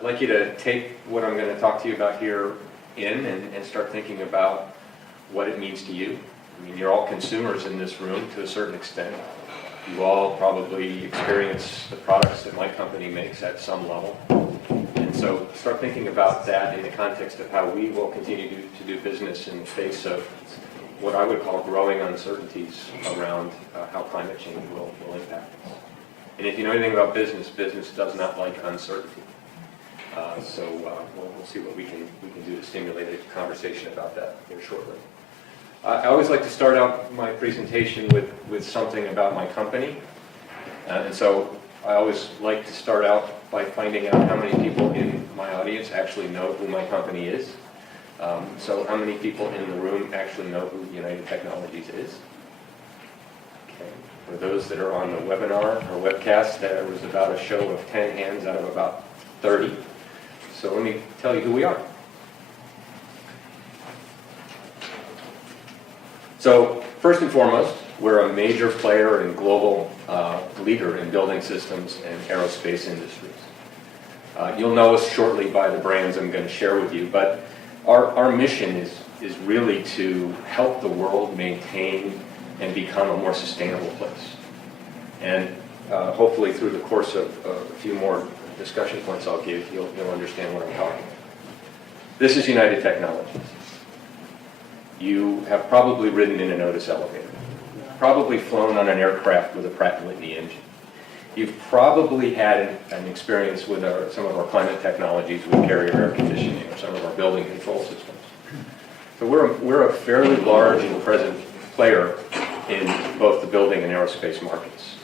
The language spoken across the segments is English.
I'd like you to take what I'm going to talk to you about here and start thinking about what it means to you. I mean, you're all consumers in this room to a certain extent. You all probably experience the products that my company makes at some level. And so start thinking about that in the context of how we will continue to do business in the face of what I would call growing uncertainties around how climate change will impact us. And if you know anything about business, business does not like uncertainty. So we'll see what we can do to stimulate a conversation about that here shortly. I always like to start out my presentation with something about my company. And so I always like to start out by finding out how many people in my audience actually know who my company is. So how many people in the room actually know who United Technologies is? Okay. For those that are on the webinar or webcast, there was about a show of 10 hands out of about 30. So let me tell you who we are. So first and foremost, we're a major player and global leader in building systems and aerospace industries. You'll know us shortly by the brands I'm going to share with you, but our mission is really to help the world maintain and become a more sustainable place. And hopefully through the course of a few more discussion points I'll give, you'll understand what I'm talking about. This is United Technologies. You have probably ridden in an Otis elevator, probably flown on an aircraft with a Pratt & Whitney engine. You've probably had an experience with some of our climate technologies with carrier air conditioning or some of our building control systems. So we're a fairly large and present player in both the building and aerospace markets.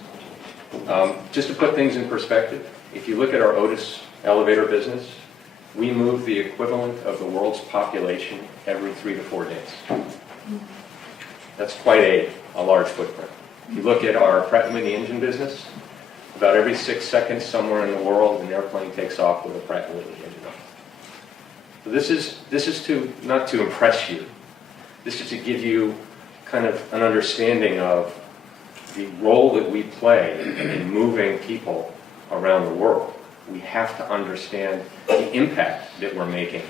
Just to put things in perspective, if you look at our Otis elevator business, we move the equivalent of the world's population every 3 to 4 days. That's quite a large footprint. If you look at our Pratt & Whitney engine business, about every 6 seconds somewhere in the world, an airplane takes off with a Pratt & Whitney engine on. So this is not to impress you. This is to give you kind of an understanding of the role that we play in moving people around the world. We have to understand the impact that we're making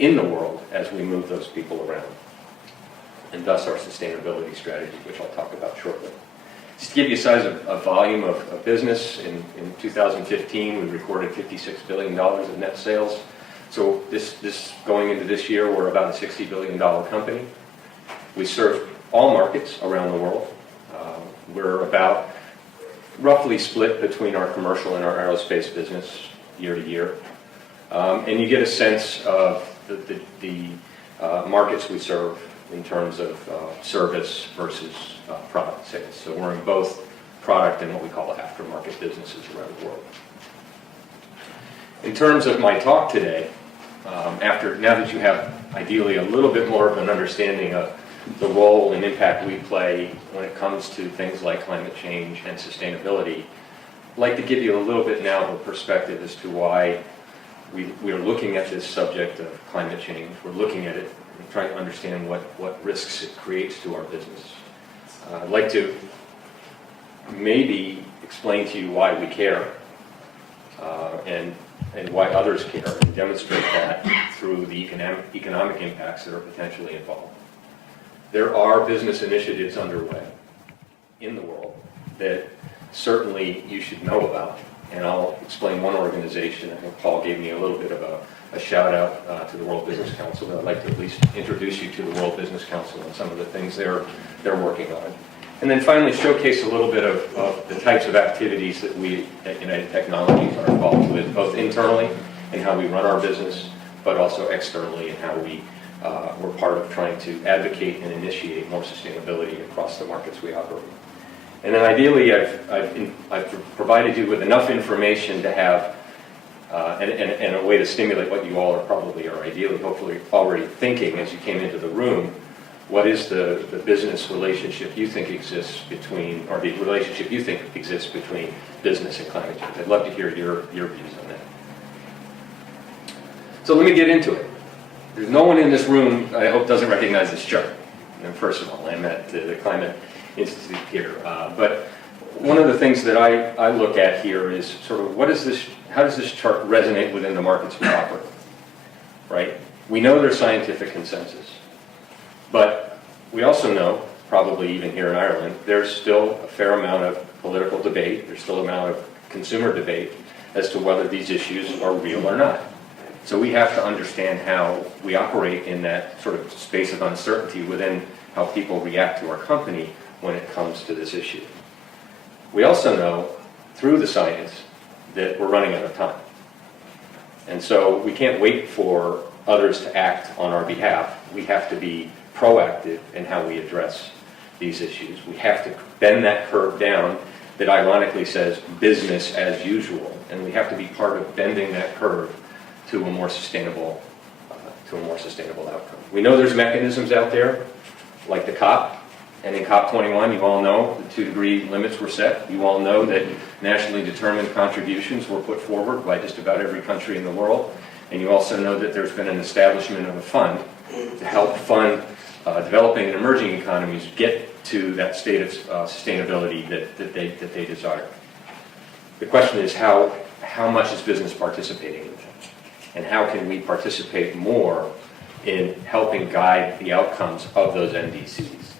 in the world as we move those people around, and thus our sustainability strategy, which I'll talk about shortly. Just to give you a size of volume of business, in 2015 we recorded $56 billion of net sales. So this going into this year, we're about a $60 billion company. We serve all markets around the world. We're about roughly split between our commercial and our aerospace business year to year. And you get a sense of the markets we serve in terms of service versus product sales. So we're in both product and what we call aftermarket businesses around the world. In terms of my talk today, now that you have ideally a little bit more of an understanding of the role and impact we play when it comes to things like climate change and sustainability, I'd like to give you a little bit now of a perspective as to why we are looking at this subject of climate change. We're looking at it and trying to understand what risks it creates to our business. I'd like to maybe explain to you why we care and why others care, and demonstrate that through the economic impacts that are potentially involved. There are business initiatives underway in the world that certainly you should know about, and I'll explain one organization. I think Paul gave me a little bit of a shout out to the World Business Council, but I'd like to at least introduce you to the World Business Council and some of the things they're working on. And then finally showcase a little bit of the types of activities that we at United Technologies are involved with, both internally in how we run our business, but also externally in how we're part of trying to advocate and initiate more sustainability across the markets we operate. And then ideally, I've provided you with enough information to have and a way to stimulate what you all are ideally, hopefully already thinking as you came into the room. What is the business relationship you think exists between, or the relationship you think exists between business and climate change? I'd love to hear your views on that. So let me get into it. There's no one in this room, I hope, doesn't recognize this chart. And first of all, I'm at the Climate Institute here. But One of the things that I look at here is sort of how does this chart resonate within the markets we operate, right? We know there's scientific consensus, but we also know, probably even here in Ireland, there's still a fair amount of political debate, there's still an amount of consumer debate as to whether these issues are real or not. So we have to understand how we operate in that sort of space of uncertainty within how people react to our company when it comes to this issue. We also know, through the science, that we're running out of time. And so we can't wait for others to act on our behalf. We have to be proactive in how we address these issues. We have to bend that curve down that ironically says business as usual, and we have to be part of bending that curve to a more sustainable outcome. We know there's mechanisms out there, like the COP, and in COP21, you all know the 2-degree limits were set. You all know that nationally determined contributions were put forward by just about every country in the world, and you also know that there's been an establishment of a fund to help fund developing and emerging economies get to that state of sustainability that they desire. The question is how much is business participating in that? And how can we participate more in helping guide the outcomes of those NDCs,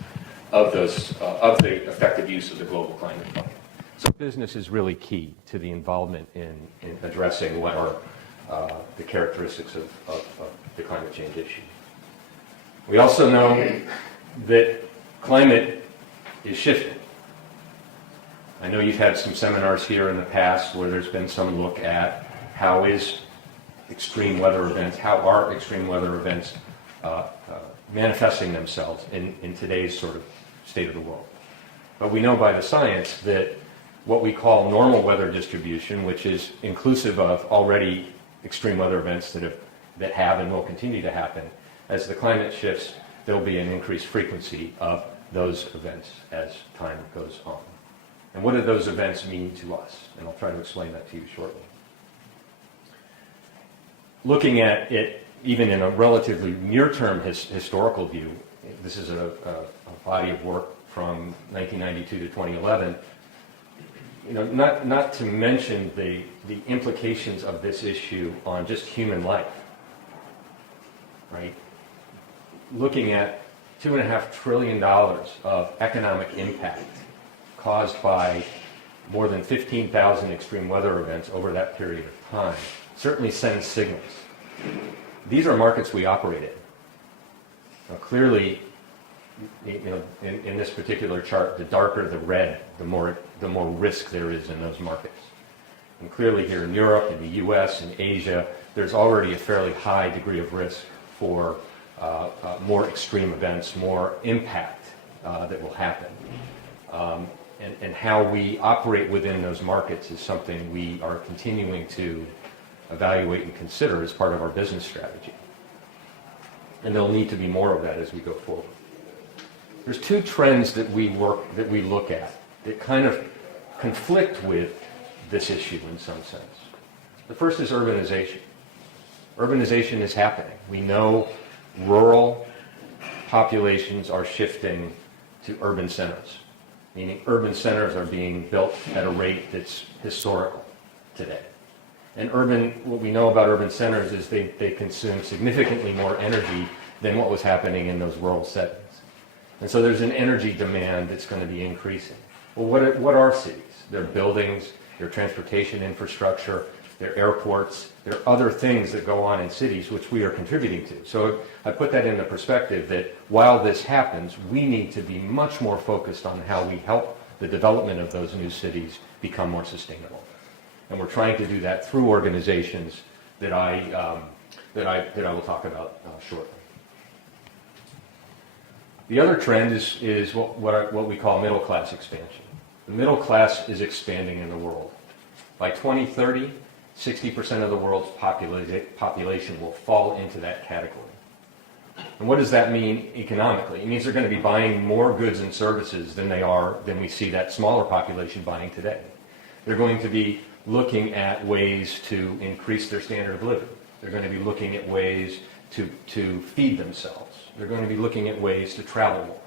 of the effective use of the global climate plan? So business is really key to the involvement in addressing what are the characteristics of the climate change issue. We also know that climate is shifting. I know you've had some seminars here in the past where there's been some look at how are extreme weather events manifesting themselves in today's sort of state of the world. But we know by the science that what we call normal weather distribution, which is inclusive of already extreme weather events that have and will continue to happen, as the climate shifts, there'll be an increased frequency of those events as time goes on. And what do those events mean to us? And I'll try to explain that to you shortly. Looking at it even in a relatively near-term historical view, this is a body of work from 1992 to 2011. Not to mention the implications of this issue on just human life, right? Looking at $2.5 trillion of economic impact caused by more than 15,000 extreme weather events over that period of time certainly sends signals. These are markets we operate in. Now, clearly, in this particular chart, the darker the red, the more risk there is in those markets. And clearly here in Europe, in the US, in Asia, there's already a fairly high degree of risk for more extreme events, more impact that will happen. And how we operate within those markets is something we are continuing to evaluate and consider as part of our business strategy. And there'll need to be more of that as we go forward. There's two trends that we look at that kind of conflict with this issue in some sense. The first is urbanization. Urbanization is happening. We know rural populations are shifting to urban centers, meaning urban centers are being built at a rate that's historical today. And what we know about urban centers is they consume significantly more energy than what was happening in those rural settings. And so there's an energy demand that's going to be increasing. Well, what are cities? They're buildings, they're transportation infrastructure, they're airports, there are other things that go on in cities which we are contributing to. So I put that in the perspective that while this happens, we need to be much more focused on how we help the development of those new cities become more sustainable. And we're trying to do that through organizations that I will talk about shortly. The other trend is what we call middle class expansion. The middle class is expanding in the world. By 2030, 60% of the world's population will fall into that category. And what does that mean economically? It means they're going to be buying more goods and services than we see that smaller population buying today. They're going to be looking at ways to increase their standard of living. They're going to be looking at ways to feed themselves. They're going to be looking at ways to travel more.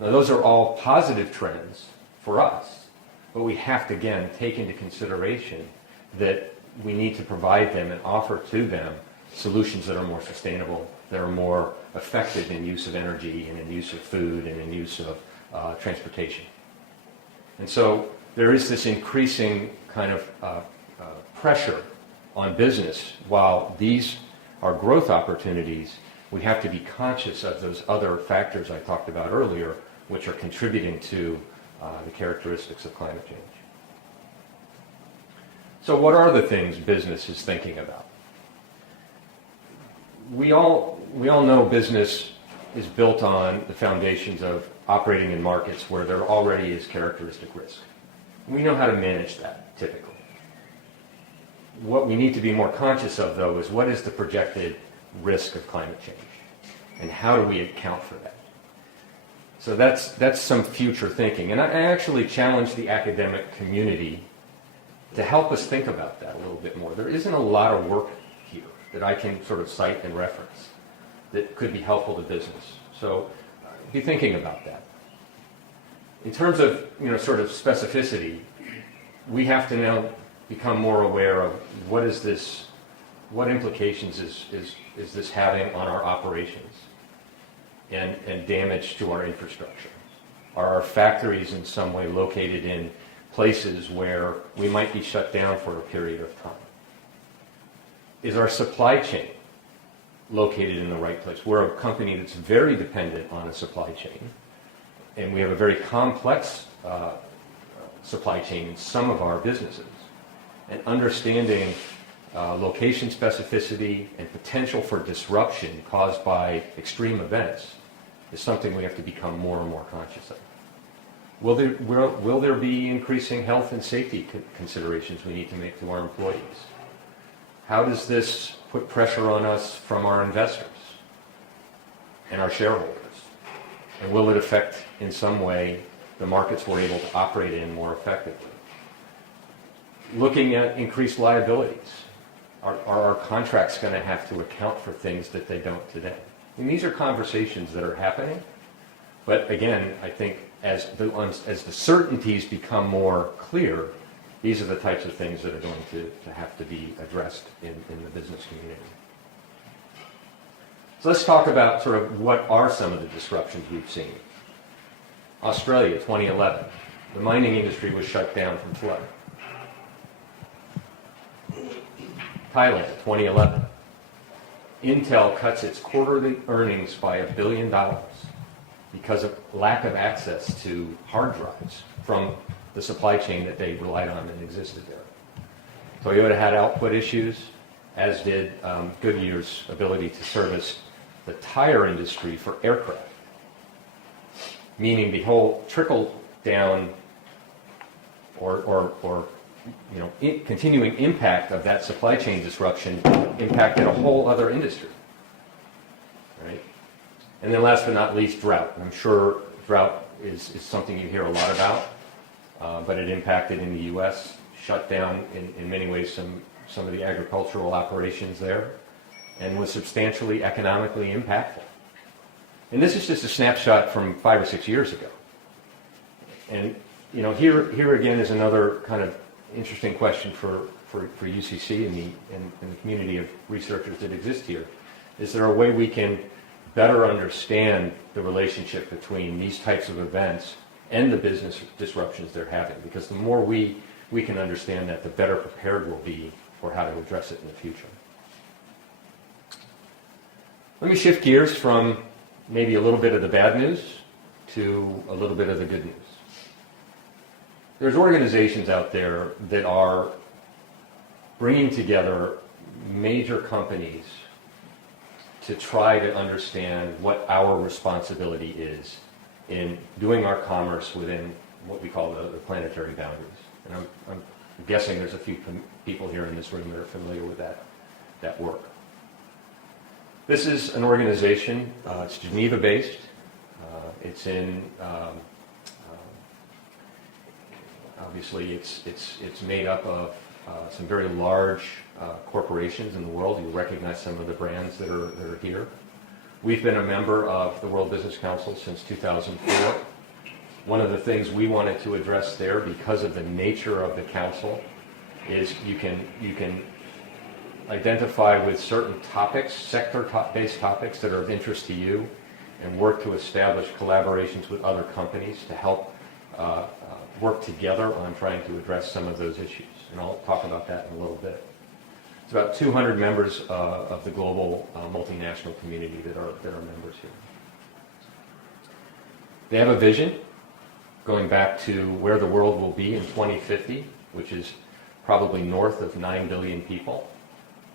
Now, those are all positive trends for us but we have to, again, take into consideration that we need to provide them and offer to them solutions that are more sustainable, that are more effective in use of energy and in use of food and in use of transportation. And so there is this increasing kind of pressure on business. While these are growth opportunities, we have to be conscious of those other factors I talked about earlier, which are contributing to the characteristics of climate change. So what are the things business is thinking about? We all know business is built on the foundations of operating in markets where there already is characteristic risk. We know how to manage that, typically. What we need to be more conscious of, though, is what is the projected risk of climate change, and how do we account for that? So that's some future thinking. And I actually challenge the academic community to help us think about that a little bit more. There isn't a lot of work here that I can sort of cite and reference that could be helpful to business. So be thinking about that. In terms of, sort of specificity, we have to now become more aware of what implications is this having on our operations and damage to our infrastructure. Are our factories in some way located in places where we might be shut down for a period of time? Is our supply chain located in the right place? We're a company that's very dependent on a supply chain, and we have a very complex supply chain in some of our businesses. And understanding location specificity and potential for disruption caused by extreme events is something we have to become more and more conscious of. Will there be increasing health and safety considerations we need to make to our employees? How does this put pressure on us from our investors and our shareholders? And will it affect in some way the markets we're able to operate in more effectively? Looking at increased liabilities. Are our contracts going to have to account for things that they don't today? And these are conversations that are happening. But again, I think as the certainties become more clear, these are the types of things that are going to have to be addressed in the business community. So let's talk about sort of what are some of the disruptions we've seen. Australia, 2011. The mining industry was shut down from flood. Thailand, 2011. Intel cuts its quarterly earnings by $1 billion because of lack of access to hard drives from the supply chain that they relied on and existed there. Toyota had output issues, as did Goodyear's ability to service the tire industry for aircraft, meaning the whole trickle down or continuing impact of that supply chain disruption impacted a whole other industry, right? And then last but not least, drought. I'm sure drought is something you hear a lot about, but it impacted in the U.S., shut down in many ways some of the agricultural operations there, and was substantially economically impactful. And this is just a snapshot from 5 or 6 years ago. And here again is another kind of interesting question for UCC and the community of researchers that exist here. Is there a way we can better understand the relationship between these types of events and the business disruptions they're having? Because the more we can understand that, the better prepared we'll be for how to address it in the future. Let me shift gears from maybe a little bit of the bad news to a little bit of the good news. There's organizations out there that are bringing together major companies to try to understand what our responsibility is in doing our commerce within what we call the planetary boundaries. And I'm guessing there's a few people here in this room that are familiar with that work. This is an organization, it's Geneva-based. It's in, obviously it's made up of some very large corporations in the world. You'll recognize some of the brands that are here. We've been a member of the World Business Council since 2004. One of the things we wanted to address there, because of the nature of the council, is you can identify with certain topics, sector-based topics that are of interest to you, and work to establish collaborations with other companies to help work together on trying to address some of those issues. And I'll talk about that in a little bit. It's about 200 members of the global multinational community that are members here. They have a vision going back to where the world will be in 2050, which is probably north of 9 billion people.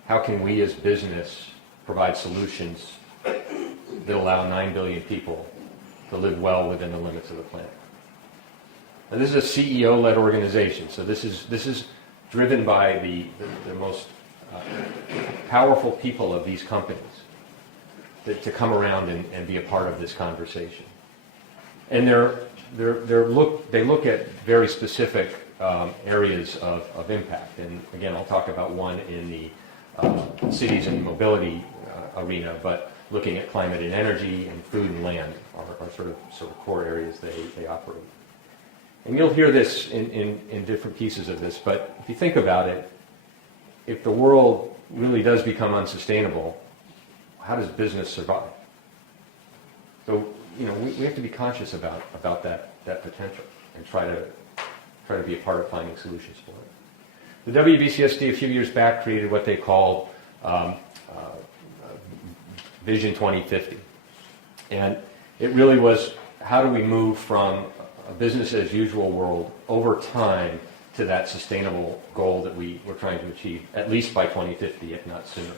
How can we as business provide solutions that allow 9 billion people to live well within the limits of the planet? And this is a CEO-led organization, so this is driven by the most powerful people of these companies to come around and be a part of this conversation. And they look at very specific areas of impact. And again, I'll talk about one in the cities and mobility arena, but looking at climate and energy and food and land are sort of core areas they operate. And you'll hear this in different pieces of this, but if you think about it, if the world really does become unsustainable, how does business survive? So, we have to be conscious about that potential and try to be a part of finding solutions for it. The WBCSD a few years back created what they called Vision 2050. And it really was, how do we move from a business as usual world over time to that sustainable goal that we're trying to achieve, at least by 2050, if not sooner.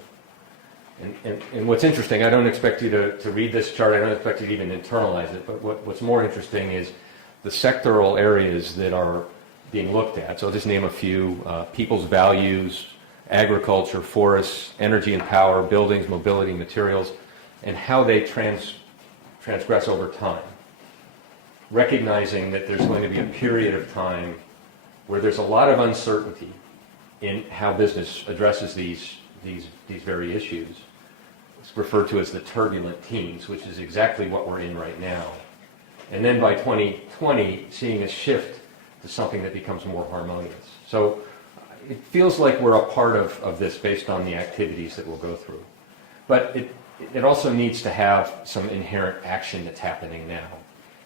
And what's interesting, I don't expect you to read this chart, I don't expect you to even internalize it, but what's more interesting is the sectoral areas that are being looked at. So I'll just name a few: people's values, agriculture, forests, energy and power, buildings, mobility, materials, and how they transgress over time. Recognizing that there's going to be a period of time where there's a lot of uncertainty in how business addresses these very issues. It's referred to as the turbulent teens, which is exactly what we're in right now. And then by 2020, seeing a shift to something that becomes more harmonious. So it feels like we're a part of this based on the activities that we'll go through. But it also needs to have some inherent action that's happening now.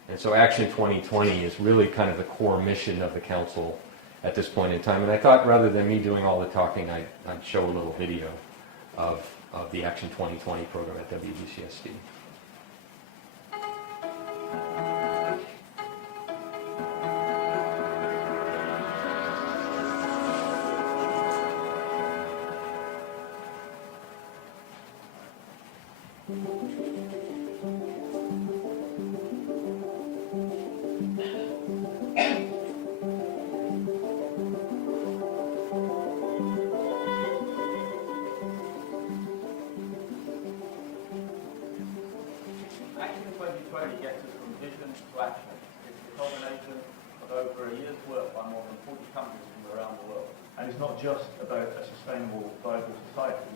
And so Action 2020 is really kind of the core mission of the Council at this point in time. And I thought rather than me doing all the talking, I'd show a little video of the Action 2020 program at WBCSD. Action 2020 gets us from vision to action. It's the culmination of over a year's work by more than 40 companies from around the world. And it's not just about a sustainable, viable society,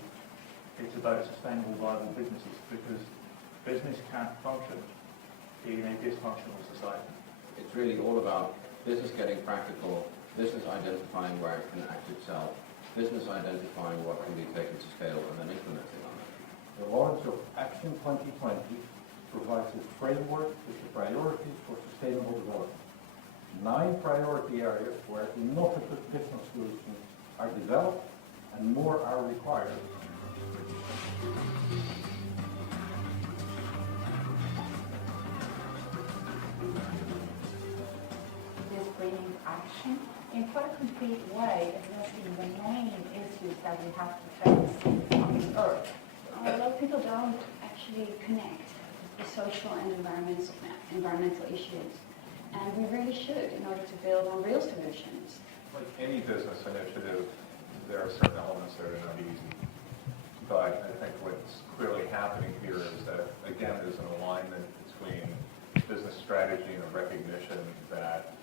it's about sustainable, viable businesses, because business can't function in a dysfunctional society. It's really all about business getting practical, business identifying where it can act itself, business identifying what can be taken to scale and then implementing on it. The launch of Action 2020 provides a framework with the priorities for sustainable development. 9 priority areas where innovative business solutions are developed and more are required. This bringing action in quite a complete way, addressing the main issues that we have to face on the earth. A lot of people don't actually connect the social and environmental issues, and we really should in order to build on real solutions. Like any business initiative, there are certain elements that are not easy. But I think what's clearly happening here is that, again, there's an alignment between business strategy and a recognition that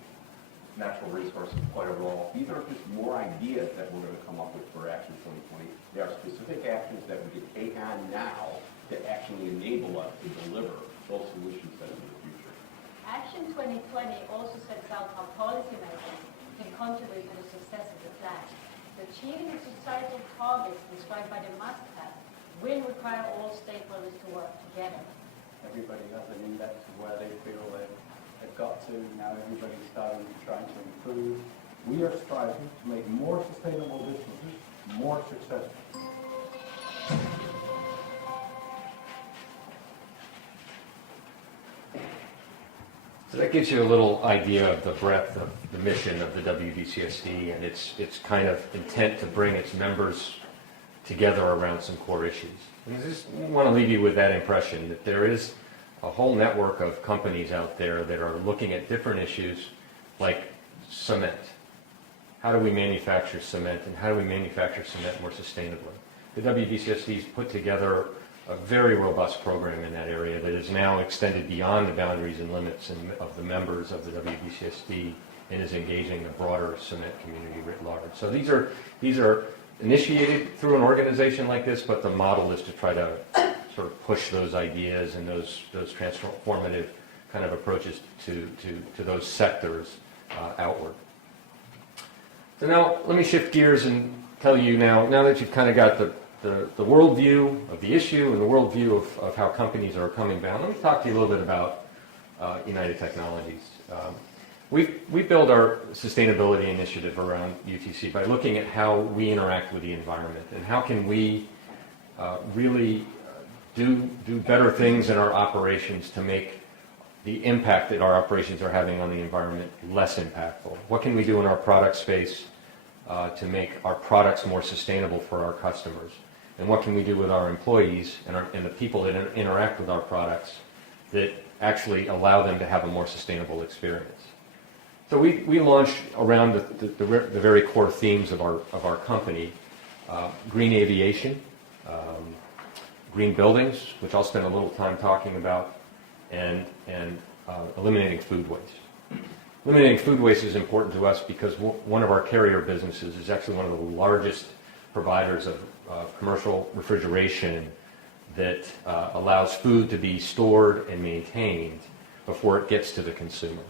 natural resources play a role. These are just more ideas that we're going to come up with for Action 2020. There are specific actions that we can take on now that actually enable us to deliver those solutions that in the future. Action Action 2020 also sets out how policymakers can contribute to the success of the plan. So achieving the societal targets described by the must-have will require all stakeholders to work together. Everybody has an index of where they feel they've got to. Now everybody's starting to try to improve. We are striving to make more sustainable businesses more successful. So that gives you a little idea of the breadth of the mission of the WBCSD and its kind of intent to bring its members together around some core issues. I just want to leave you with that impression that there is a whole network of companies out there that are looking at different issues like cement. How do we manufacture cement, and how do we manufacture cement more sustainably? The WBCSD's put together a very robust program in that area that is now extended beyond the boundaries and limits of the members of the WBCSD and is engaging the broader cement community writ large. So these are initiated through an organization like this, but the model is to try to sort of push those ideas and those transformative kind of approaches to those sectors outward. So now let me shift gears and tell you now that you've kind of got the worldview of the issue and the worldview of how companies are coming down, let me talk to you a little bit about United Technologies. We build our sustainability initiative around UTC by looking at how we interact with the environment and how can we really do better things in our operations to make the impact that our operations are having on the environment less impactful. What can we do in our product space to make our products more sustainable for our customers? And what can we do with our employees and the people that interact with our products that actually allow them to have a more sustainable experience? So we launched around the very core themes of our company, green aviation, green buildings, which I'll spend a little time talking about, and eliminating food waste. Eliminating food waste is important to us because one of our carrier businesses is actually one of the largest providers of commercial refrigeration that allows food to be stored and maintained before it gets to the consumer.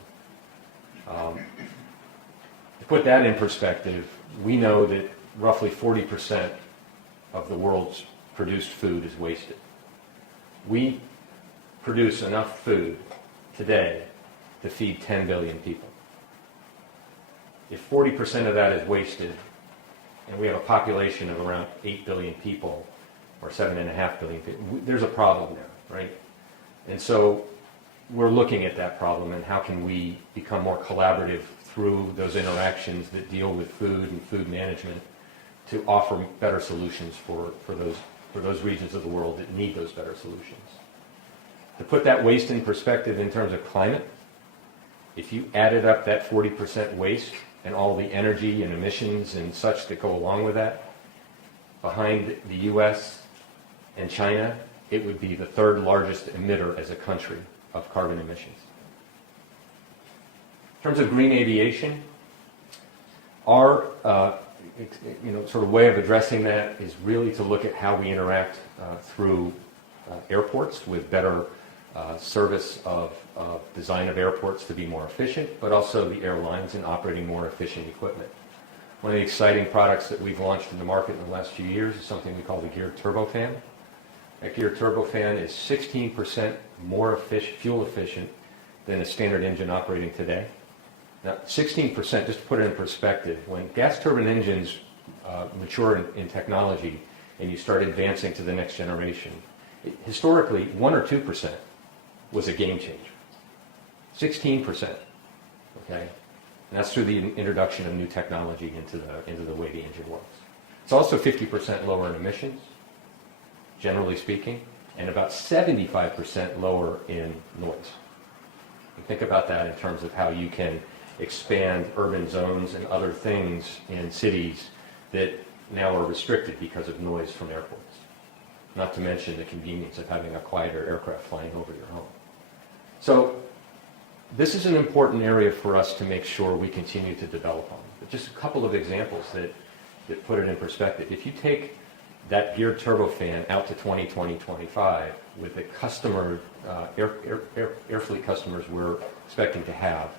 To put that in perspective, we know that roughly 40% of the world's produced food is wasted. We produce enough food today to feed 10 billion people. If 40% of that is wasted, and we have a population of around 8 billion people, or 7.5 billion people, there's a problem there, right? And so we're looking at that problem and how can we become more collaborative through those interactions that deal with food and food management to offer better solutions for those regions of the world that need those better solutions. To put that waste in perspective in terms of climate, if you added up that 40% waste and all the energy and emissions and such that go along with that, behind the US and China, it would be the third largest emitter as a country of carbon emissions. In terms of green aviation, our sort of way of addressing that is really to look at how we interact through airports with better service of design of airports to be more efficient, but also the airlines in operating more efficient equipment. One of the exciting products that we've launched in the market in the last few years is something we call the geared turbofan. That geared turbofan is 16% more fuel efficient than a standard engine operating today. Now, 16%, just to put it in perspective, when gas turbine engines mature in technology and you start advancing to the next generation, historically, 1 or 2% was a game changer. 16%, okay? And that's through the introduction of new technology into the way the engine works. It's also 50% lower in emissions, generally speaking, and about 75% lower in noise. And think about that in terms of how you can expand urban zones and other things in cities that now are restricted because of noise from airports. Not to mention the convenience of having a quieter aircraft flying over your home. So this is an important area for us to make sure we continue to develop on. But just a couple of examples that put it in perspective. If you take that geared turbofan out to 2025 with the customer, air fleet customers we're expecting to have,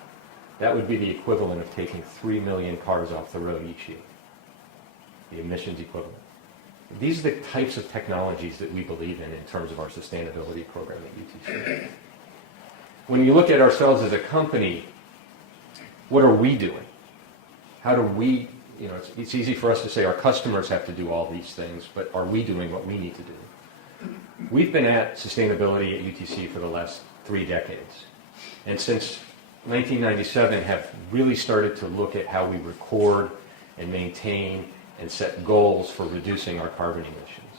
that would be the equivalent of taking 3 million cars off the road each year, the emissions equivalent. These are the types of technologies that we believe in terms of our sustainability program at UTC. When you look at ourselves as a company, what are we doing? How do we, it's easy for us to say our customers have to do all these things, but are we doing what we need to do? We've been at sustainability at UTC for the last 3 decades. And since 1997 have really started to look at how we record and maintain and set goals for reducing our carbon emissions.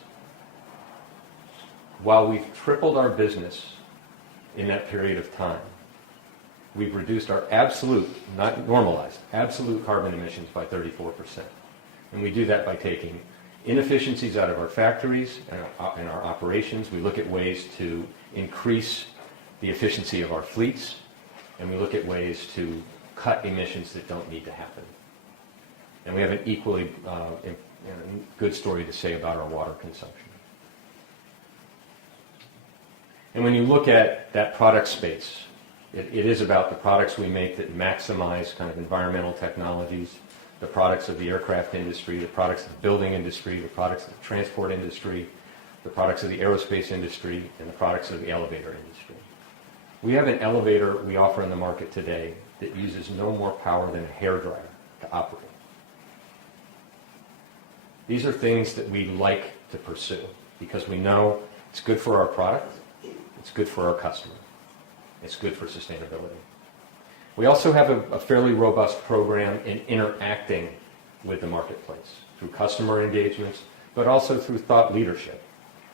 While we've tripled our business in that period of time, we've reduced our absolute, not normalized, absolute carbon emissions by 34%. And we do that by taking inefficiencies out of our factories and our operations. We look at ways to increase the efficiency of our fleets, and we look at ways to cut emissions that don't need to happen. And we have an equally good story to say about our water consumption. And when you look at that product space, it is about the products we make that maximize kind of environmental technologies, the products of the aircraft industry, the products of the building industry, the products of the transport industry, the products of the aerospace industry, and the products of the elevator industry. We have an elevator we offer in the market today that uses no more power than a hairdryer to operate. These are things that we like to pursue because we know it's good for our product, it's good for our customer, it's good for sustainability. We also have a fairly robust program in interacting with the marketplace through customer engagements, but also through thought leadership.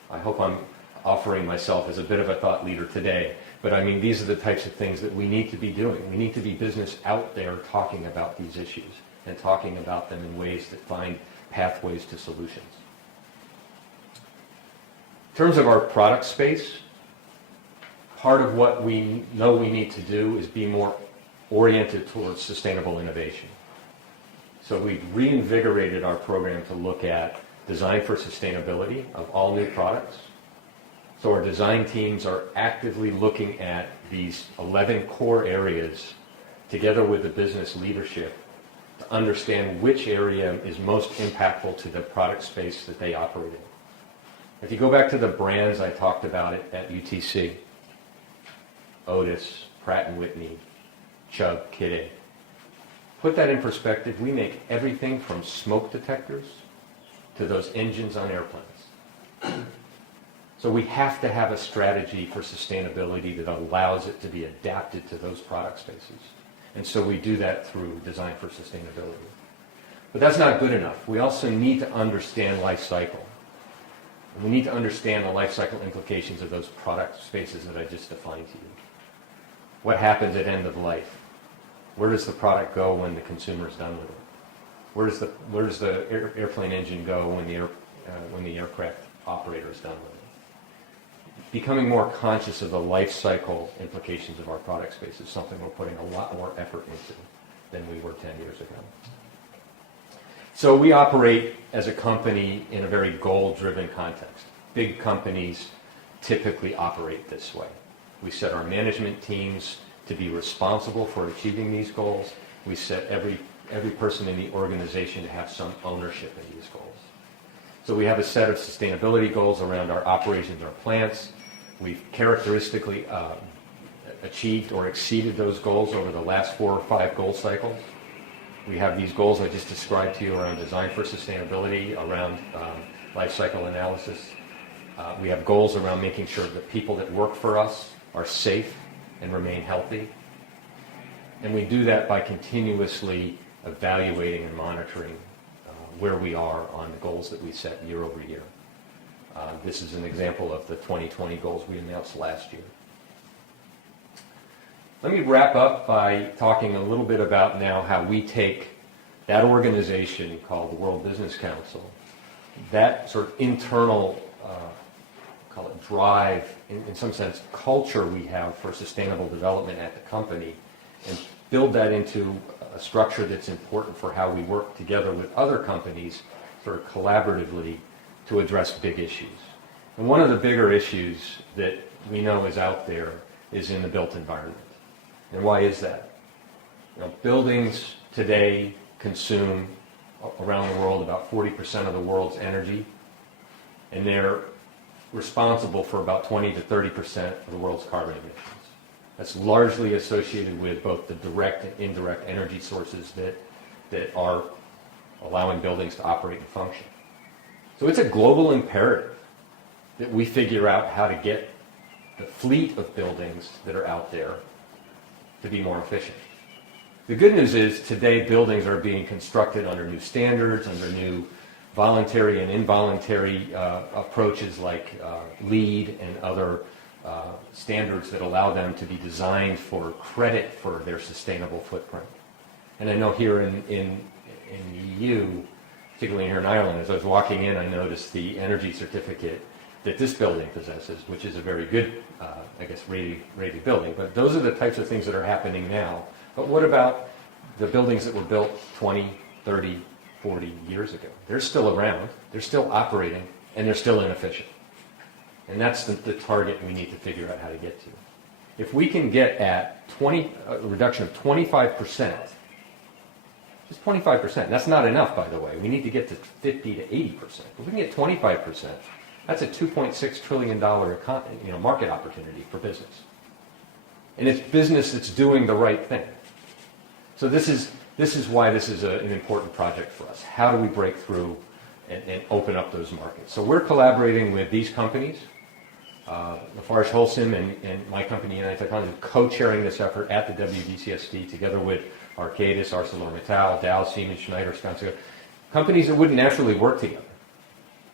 I hope I'm offering myself as a bit of a thought leader today, but I mean, these are the types of things that we need to be doing. We need to be business out there talking about these issues and talking about them in ways that find pathways to solutions. In terms of our product space, part of what we know we need to do is be more oriented towards sustainable innovation. So we've reinvigorated our program to look at design for sustainability of all new products. So our design teams are actively looking at these 11 core areas together with the business leadership to understand which area is most impactful to the product space that they operate in. If you go back to the brands I talked about at UTC, Otis, Pratt & Whitney, Chubb, Kid A. Put that in perspective, we make everything from smoke detectors to those engines on airplanes. So we have to have a strategy for sustainability that allows it to be adapted to those product spaces. And so we do that through design for sustainability. But that's not good enough. We also need to understand life cycle. We need to understand the life cycle implications of those product spaces that I just defined to you. What happens at end of life? Where does the product go when the consumer is done with it? Where does the airplane engine go when the aircraft operator is done with it? Becoming more conscious of the life cycle implications of our product space is something we're putting a lot more effort into than we were 10 years ago. So we operate as a company in a very goal-driven context. Big companies typically operate this way. We set our management teams to be responsible for achieving these goals. We set every person in the organization to have some ownership in these goals. So we have a set of sustainability goals around our operations, our plants. We've characteristically achieved or exceeded those goals over the last 4 or 5 goal cycles. We have these goals I just described to you around design for sustainability, around life cycle analysis. We have goals around making sure that people that work for us are safe and remain healthy. And we do that by continuously evaluating and monitoring where we are on the goals that we set year over year. This is an example of the 2020 goals we announced last year. Let me wrap up by talking a little bit about now how we take that organization called the World Business Council, that sort of internal, call it drive, in some sense, culture we have for sustainable development at the company, and build that into a structure that's important for how we work together with other companies, sort of collaboratively, to address big issues. And one of the bigger issues that we know is out there is in the built environment. And why is that? Buildings today consume around the world about 40% of the world's energy, and they're responsible for about 20 to 30% of the world's carbon emissions. That's largely associated with both the direct and indirect energy sources that are allowing buildings to operate and function. So it's a global imperative that we figure out how to get the fleet of buildings that are out there to be more efficient. The good news is today buildings are being constructed under new standards, under new voluntary and involuntary approaches like LEED and other standards that allow them to be designed for credit for their sustainable footprint. And I know here in the EU, particularly here in Ireland, as I was walking in, I noticed the energy certificate that this building possesses, which is a very good, rated building. But those are the types of things that are happening now. But what about the buildings that were built 20, 30, 40 years ago? They're still around, they're still operating, and they're still inefficient. And that's the target we need to figure out how to get to. If we can get at a reduction of 25%, just 25%, that's not enough, by the way. We need to get to 50 to 80%. If we can get 25%, that's a $2.6 trillion market opportunity for business. And it's business that's doing the right thing. So this is why this is an important project for us. How do we break through and open up those markets? So we're collaborating with these companies, Lafarge Holcim and my company, United Technologies, co-chairing this effort at the WBCSD together with Arcadis, ArcelorMittal, Dow, Siemens, Schneider, Skanska. Companies that wouldn't naturally work together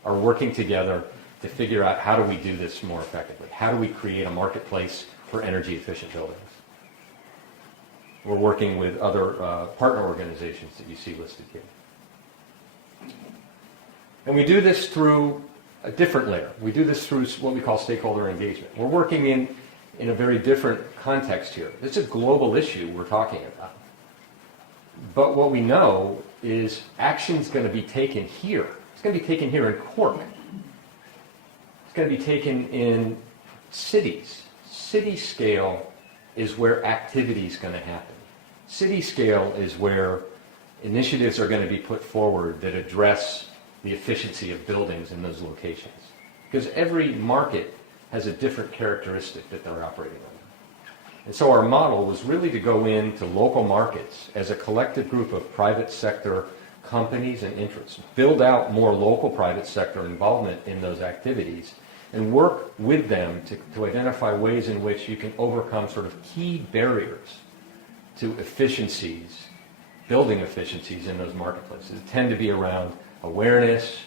are working together to figure out how do we do this more effectively? How do we create a marketplace for energy efficient buildings? We're working with other partner organizations that you see listed here. And we do this through a different layer. We do this through what we call stakeholder engagement. We're working in a very different context here. It's a global issue we're talking about. But what we know is action's going to be taken here. It's going to be taken here in Cork. It's going to be taken in cities. City scale is where activity is going to happen. City scale is where initiatives are going to be put forward that address the efficiency of buildings in those locations. Because every market has a different characteristic that they're operating under. And so our model was really to go into local markets as a collective group of private sector companies and interests, build out more local private sector involvement in those activities, and work with them to identify ways in which you can overcome sort of key barriers to efficiencies, building efficiencies in those marketplaces. They tend to be around awareness,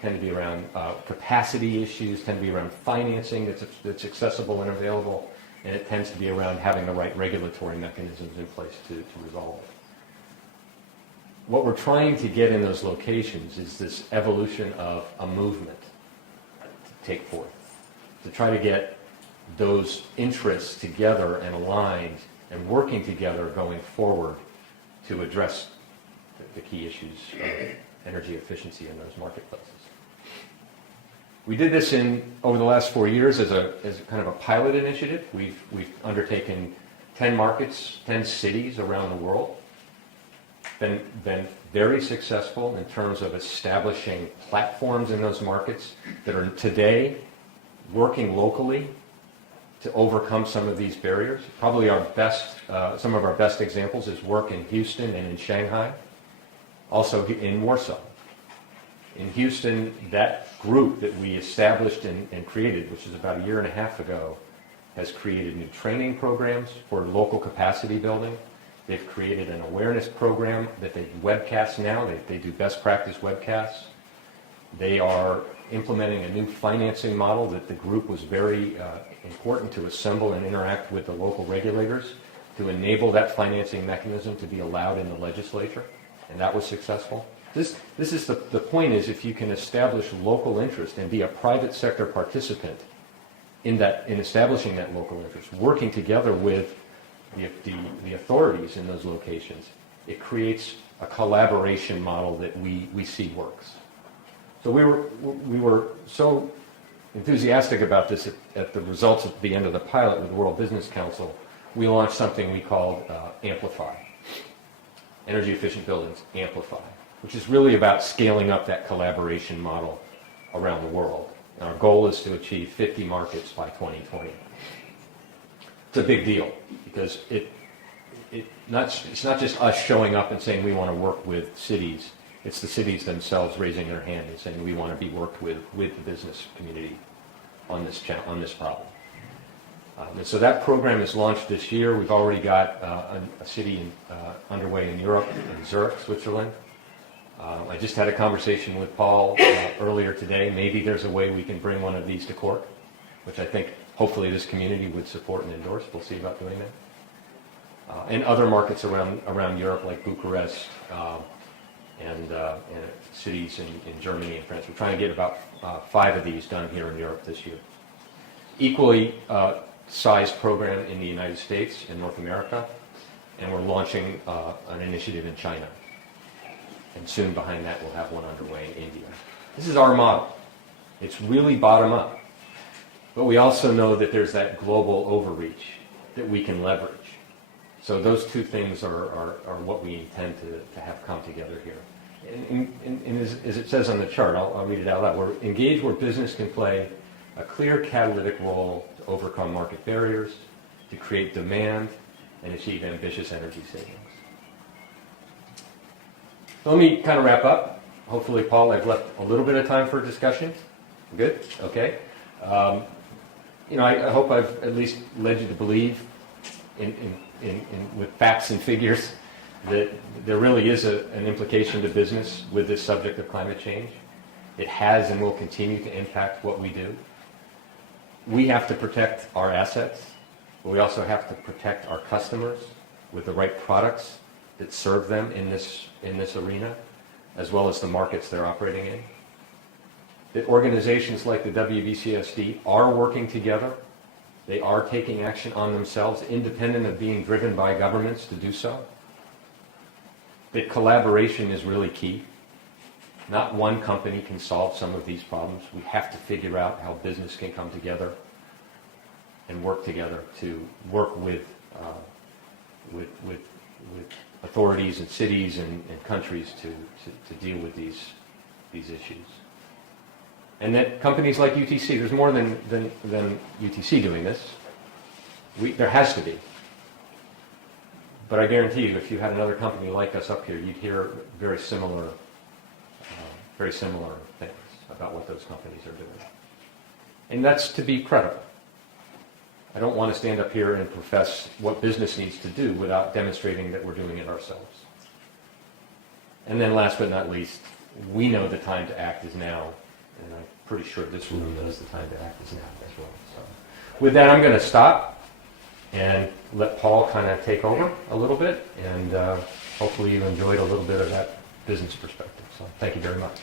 tend to be around capacity issues, tend to be around financing that's accessible and available, and it tends to be around having the right regulatory mechanisms in place to resolve it. What we're trying to get in those locations is this evolution of a movement to take forth, to try to get those interests together and aligned and working together going forward to address the key issues of energy efficiency in those marketplaces. We did this over the last 4 years as a kind of a pilot initiative. We've undertaken 10 markets, 10 cities around the world. Been very successful in terms of establishing platforms in those markets that are today working locally to overcome some of these barriers. Probably some of our best examples is work in Houston and in Shanghai, also in Warsaw. In Houston, that group that we established and created, which is about a year and a half ago, has created new training programs for local capacity building. They've created an awareness program that they webcast now. They do best practice webcasts. They are implementing a new financing model that the group was very important to assemble and interact with the local regulators to enable that financing mechanism to be allowed in the legislature, and that was successful. This is the point is if you can establish local interest and be a private sector participant in establishing that local interest, working together with the authorities in those locations, it creates a collaboration model that we see works. So we were so enthusiastic about this at the results at the end of the pilot with the World Business Council, we launched something we called Amplify. Energy Efficient Buildings, Amplify, which is really about scaling up that collaboration model around the world. And our goal is to achieve 50 markets by 2020. It's a big deal because it's not just us showing up and saying we want to work with cities. It's the cities themselves raising their hand and saying we want to be worked with the business community on this problem. And so that program is launched this year. We've already got a city underway in Europe, in Zurich, Switzerland. I just had a conversation with Paul earlier today. Maybe there's a way we can bring one of these to court, which I think hopefully this community would support and endorse. We'll see about doing that. And other markets around Europe, like Bucharest, and cities in Germany and France. We're trying to get about 5 of these done here in Europe this year. Equally sized program in the United States and North America, and we're launching an initiative in China. And soon behind that we'll have one underway in India. This is our model. It's really bottom up. But we also know that there's that global overreach that we can leverage. So those two things are what we intend to have come together here. And as it says on the chart, I'll read it out loud. We're engaged where business can play a clear catalytic role to overcome market barriers, to create demand, and achieve ambitious energy savings. So let me kind of wrap up. Hopefully, Paul, I've left a little bit of time for discussion. Good? Okay. I hope I've at least led you to believe with facts and figures that there really is an implication to business with this subject of climate change. It has and will continue to impact what we do. We have to protect our assets, but we also have to protect our customers with the right products that serve them in this arena, as well as the markets they're operating in. That organizations like the WBCSD are working together. They are taking action on themselves, independent of being driven by governments to do so. That collaboration is really key. Not one company can solve some of these problems. We have to figure out how business can come together and work together to work with authorities and cities and countries to deal with these issues. And that companies like UTC, there's more than UTC doing this. There has to be. But I guarantee you, if you had another company like us up here, you'd hear very similar things about what those companies are doing. And that's to be credible. I don't want to stand up here and profess what business needs to do without demonstrating that we're doing it ourselves. And then last but not least, we know the time to act is now, and I'm pretty sure this room knows the time to act is now as well. So with that, I'm going to stop and let Paul kind of take over a little bit, and hopefully you enjoyed a little bit of that business perspective. So thank you very much.